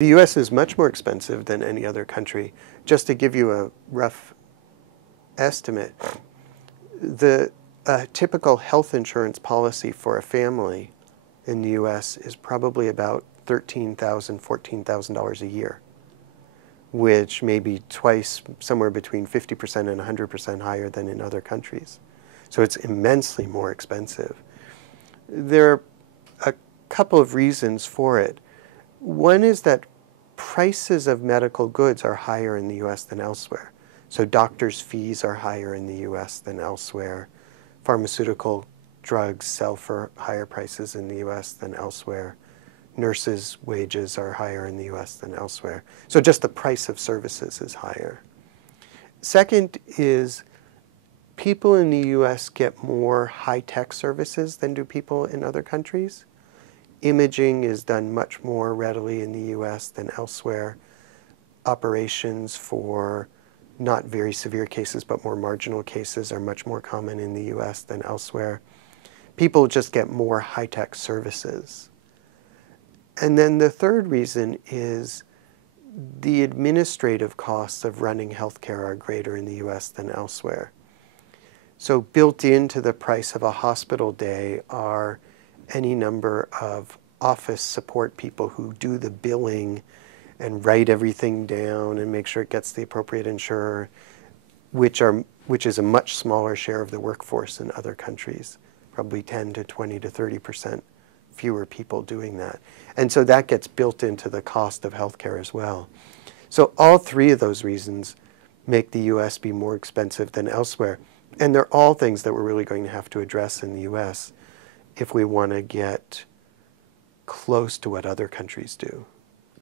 The US is much more expensive than any other country. Just to give you a rough estimate, the typical health insurance policy for a family in the US is probably about $13,000, $14,000 a year, which may be twice, somewhere between 50% and 100% higher than in other countries. So it's immensely more expensive. There are a couple of reasons for it. One is that prices of medical goods are higher in the US than elsewhere. So doctors' fees are higher in the US than elsewhere. Pharmaceutical drugs sell for higher prices in the US than elsewhere. Nurses' wages are higher in the US than elsewhere. So just the price of services is higher. Second is people in the US get more high-tech services than do people in other countries. Imaging is done much more readily in the US than elsewhere. Operations for not very severe cases but more marginal cases are much more common in the US than elsewhere. People just get more high-tech services. And then the third reason is the administrative costs of running healthcare are greater in the US than elsewhere. So built into the price of a hospital day are any number of office support people who do the billing and write everything down and make sure it gets the appropriate insurer, which is a much smaller share of the workforce in other countries, probably 10 to 20 to 30% fewer people doing that. And so that gets built into the cost of healthcare as well. So all three of those reasons make the US be more expensive than elsewhere. And they're all things that we're really going to have to address in the US if we want to get close to what other countries do.